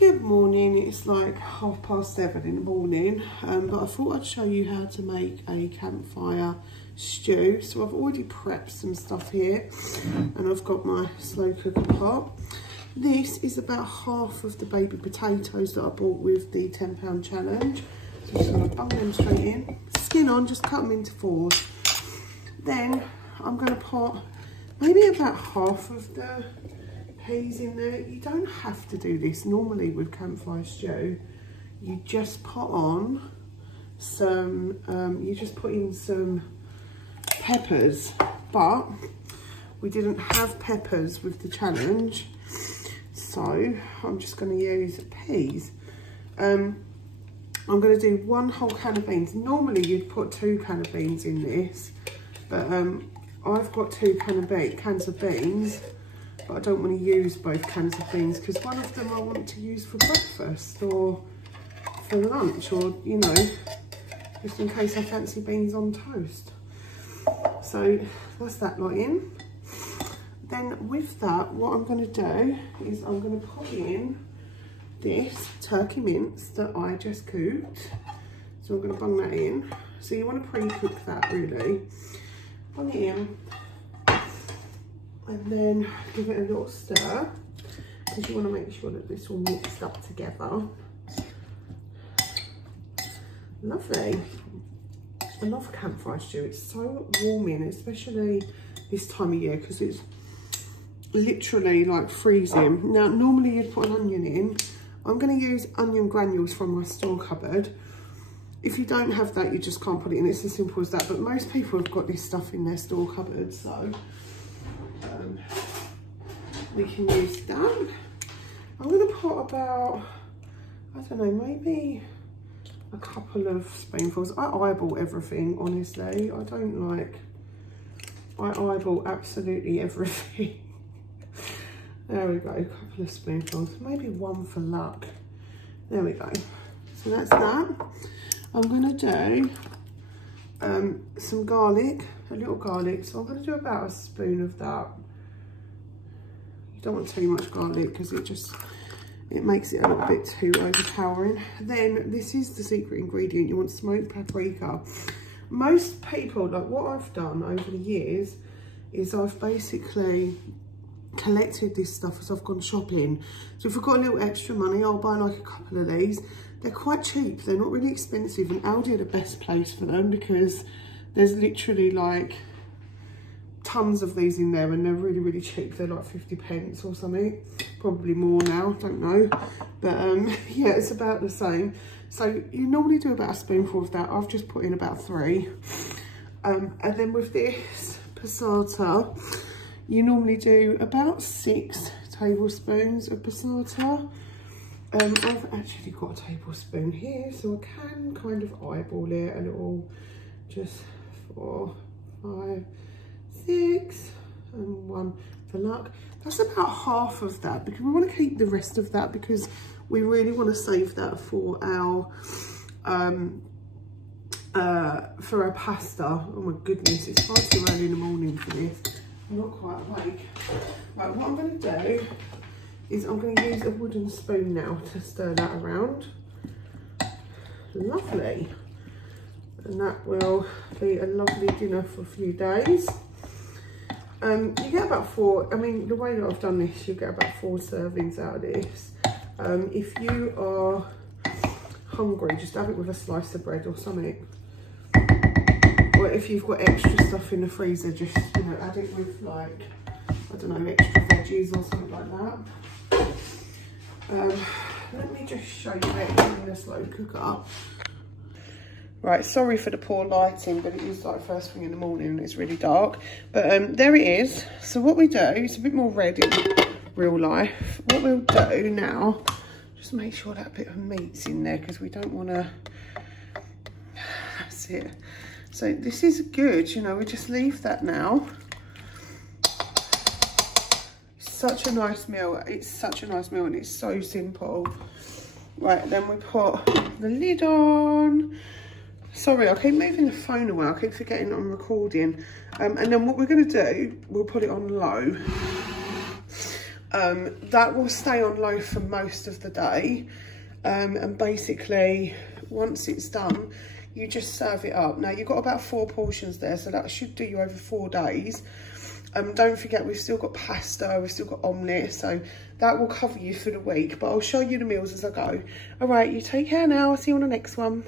Good morning, it's like 7:30 in the morning, but I thought I'd show you how to make a campfire stew. So I've already prepped some stuff here and I've got my slow cooker pot. This is about half of the baby potatoes that I bought with the £10 challenge. So I'm just going to bung them straight in, skin on, just cut them into fours. Then I'm going to put maybe about half of the peas in there. You don't have to do this normally with campfire stew. You just put on some, you just put in some peppers, but we didn't have peppers with the challenge, so I'm just going to use peas. I'm going to do 1 whole can of beans. Normally you'd put 2 cans of beans in this, but I've got 2 cans of beans. But I don't want to use both cans of beans because one of them I want to use for breakfast or for lunch, or you know, just in case I fancy beans on toast. So that's that lot in. Then with that, what I'm going to do is I'm going to put in this turkey mince that I just cooked. So I'm going to bung that in. So you want to pre-cook that really. Bung it in. And then give it a little stir because you want to make sure that this all mixed up together. Lovely. I love campfire stew. It's so warming, especially this time of year because it's literally like freezing. Now, normally you'd put an onion in. I'm going to use onion granules from my store cupboard. If you don't have that, you just can't put it in. It's as simple as that. But most people have got this stuff in their store cupboard, so we can use that. I'm going to put about, I don't know, maybe a couple of spoonfuls. I eyeball everything, honestly. I eyeball absolutely everything. There we go, a couple of spoonfuls, maybe 1 for luck. There we go. So that's that. I'm going to do some garlic, a little garlic. So I'm going to do about a spoon of that. You don't want too much garlic because it makes it a little bit too overpowering. Then this is the secret ingredient. You want smoked paprika. Most people, like what I've done over the years is I've basically collected this stuff as I've gone shopping. So if I've got a little extra money, I'll buy like a couple of these. They're quite cheap, they're not really expensive, and Aldi are the best place for them because there's literally like tons of these in there and they're really, really cheap. They're like 50p or something, probably more now, don't know. But yeah, it's about the same. So you normally do about a spoonful of that. I've just put in about 3. And then with this passata, you normally do about 6 tablespoons of passata. I've actually got a tablespoon here, so I can kind of eyeball it a little, just 4, 5, 6, and 1 for luck. That's about half of that because we want to keep the rest of that because we really want to save that for our pasta. Oh my goodness, it's far too early in the morning for this. I'm not quite awake. Right, what I'm going to do is I'm going to use a wooden spoon now to stir that around. Lovely. And that will be a lovely dinner for a few days. You get about 4, I mean, the way that I've done this, you get about 4 servings out of this. If you are hungry, just have it with a slice of bread or something. Or if you've got extra stuff in the freezer, just, you know, add it with like, I don't know, extra veggies or something like that. Let me just show you it in the slow cooker. Right, sorry for the poor lighting, but it is like first thing in the morning and it's really dark. But there it is. So what we do, it's a bit more red in real life. What we'll do now, just make sure that bit of meat's in there because we don't want to, that's it. So this is good, you know, we just leave that now. Such a nice meal. It's such a nice meal and it's so simple. Right, then we put the lid on. Sorry, I keep moving the phone away. I keep forgetting I'm recording. And then what we're going to do, we'll put it on low. That will stay on low for most of the day. And basically, once it's done, you just serve it up. Now, you've got about 4 portions there, so that should do you over 4 days. Don't forget, we've still got pasta, we've still got omelette, so that will cover you for the week. But I'll show you the meals as I go. All right, you take care now. I'll see you on the next one.